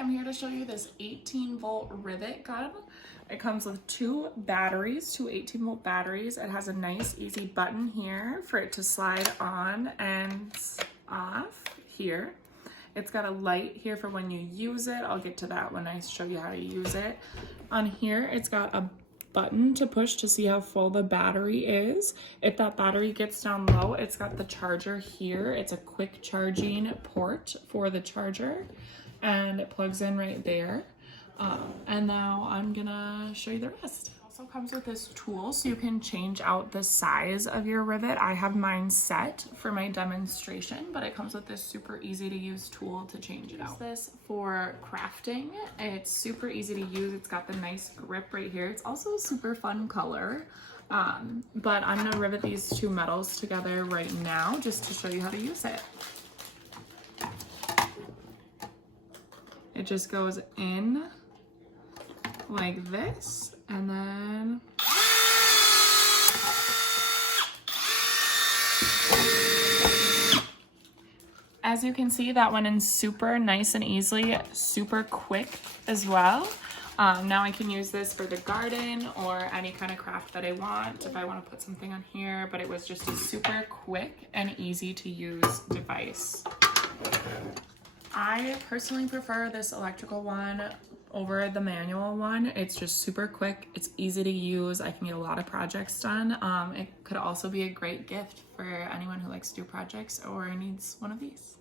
I'm here to show you this 18-volt rivet gun. It comes with two 18-volt batteries. It has a nice easy button here for it to slide on and off here. It's got a light here for when you use it. I'll get to that when I show you how to use it. On here, it's got a button to push to see how full the battery is. If that battery gets down low, it's got the charger here. It's a quick charging port for the charger, and it plugs in right there. And now I'm gonna show you the rest. It also comes with this tool so you can change out the size of your rivet. I have mine set for my demonstration, but it comes with this super easy to use tool to change it out. This for crafting. It's super easy to use. It's got the nice grip right here. It's also a super fun color. But I'm gonna rivet these two metals together right now just to show you how to use it. It just goes in like this, and then as you can see, that went in super nice and easily, super quick as well. Now I can use this for the garden or any kind of craft that I want, if I want to put something on here, but it was just a super quick and easy to use device. I personally prefer this electrical one over the manual one. It's just super quick, it's easy to use, I can get a lot of projects done. It could also be a great gift for anyone who likes to do projects or needs one of these.